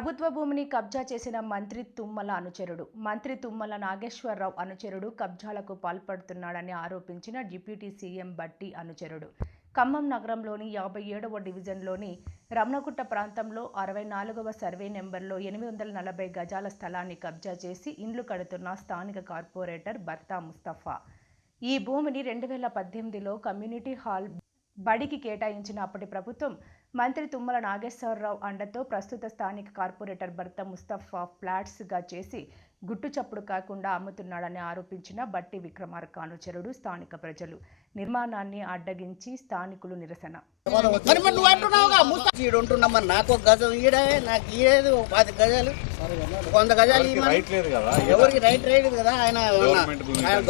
ప్రభుత్వ భూమిని కబ్జా చేసిన మంత్రి తుమ్మల అనుచరుడు. మంత్రి తుమ్మల నాగేశ్వరరావు అనుచరుడు కబ్జాలకు పాల్పడుతున్నాడని ఆరోపించిన డిప్యూటీ సీఎం బట్టి అనుచరుడు. ఖమ్మం నగరంలోని యాభై ఏడవ డివిజన్లోని రమణగుట్ట ప్రాంతంలో అరవై నాలుగవ సర్వే నెంబర్లో ఎనిమిది వందల నలభై గజాల స్థలాన్ని కబ్జా చేసి ఇండ్లు కడుతున్న స్థానిక కార్పొరేటర్ భర్తా ముస్తఫా. ఈ భూమిని రెండు వేల పద్దెనిమిదిలో కమ్యూనిటీ హాల్ బడికి కేటాయించిన అప్పటి ప్రభుత్వం మంత్రి తుమ్మల నాగేశ్వరరావు అండతో ప్రస్తుత స్థానిక కార్పొరేటర్ భర్త ముస్తఫా ఫ్లాట్స్గా చేసి గుట్టు చప్పుడు కాకుండా అమ్ముతున్నాడని ఆరోపించిన బట్టి విక్రమార్క అనుచరుడు స్థానిక ప్రజలు. నిర్మాణాన్ని అడ్డగించి స్థానికులు నిరసన. నాకు గజం ఈడే నాకు ఈడేది ఒక పది గజాలు. ఒక వంద గజాలు. రైట్ కదా ఎవరికి రైట్ రైట్ కదా ఆయన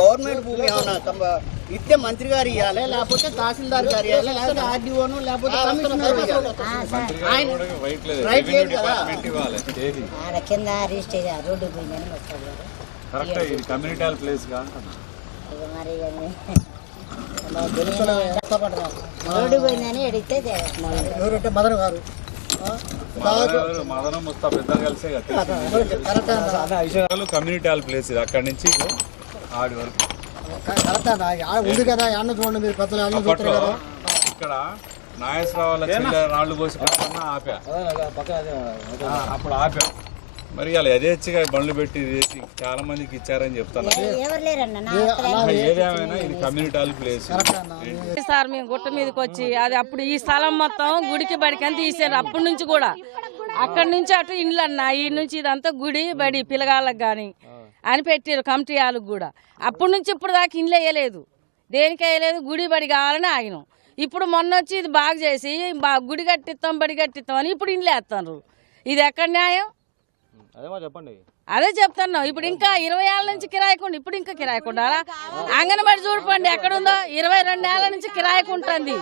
గవర్నమెంట్ భూమి ఏమన్నా ఇస్తే మంత్రి గారు ఇవ్వాలి లేకపోతే తహసీల్దార్ గారు ఇవ్వాలి లేకపోతే ఆర్డీఓను లేకపోతే కదా. ఆడ కింద రిజిస్టర్ రోడ్డు పోయిందని వస్తారు కరెక్ట్ ఇది కమ్యూనిటీ హాల్ ప్లేస్ మరి రోడ్డు పోయిందని అడిగితే ఎవరంటే మదన్ గారు. మదన- మదన ముస్తా పెద్దలు కలిసే కదా తెలిసింది. కమ్యూనిటీ హాల్ ప్లేస్ ఇది. అక్కడి నుంచి ఆడి వరకు. కరెక్ట్ ఉంది కదా అన్న చూడండి మీరు పెద్దలు అన్న అప్పట్లో ఇక్కడ నాగేశ్వరరావు వాళ్ళ చెల్లె రాళ్ళు పోసి కట్టన్నా ఆపా. అప్పుడు ఆపా. మరి అలా యథేచ్ఛగా బండ్లు పెట్టి చాలా మందికి ఇచ్చారని చెప్తాను ఎవరు లేరన్న? నా అత్తలే ఏదేమైనా ఇది కమ్యూనిటీ ప్లేస్ సార్ మేము గుట్ట మీదకి వచ్చి అది అప్పుడు ఈ స్థలం మొత్తం గుడికి బడికి అని తీసారు. అప్పటి నుంచి కూడా. అక్కడి నుంచి అటు ఇండ్లు అన్న ఈ నుంచి ఇదంతా గుడి బడి పిల్లగాళ్ళకి కానీ అని పెట్టారు కమిటీ వాళ్ళకి కూడా. అప్పటి నుంచి ఇప్పుడు దాకా ఇండ్లు వేయలేదు. దేనికి వేయలేదు? గుడి బడి కావాలని ఆగినాం. ఇప్పుడు మొన్న వచ్చి ఇది బాగా చేసి బా గుడి కట్టిస్తాం బడి కట్టిస్తాం అని ఇప్పుడు ఇండ్లు వేస్తున్నారు. ఇది ఎక్కడ న్యాయం? అదే చెప్తున్నాం. ఇప్పుడు ఇంకా ఇరవై ఏళ్ళ నుంచి కిరాయికుండా ఇప్పుడు ఇంకా కిరాయికుండా అంగన్వాడి చూడపండి ఎక్కడ ఉందో ఇరవై రెండు ఏళ్ళ నుంచి కిరాయికుంటుంది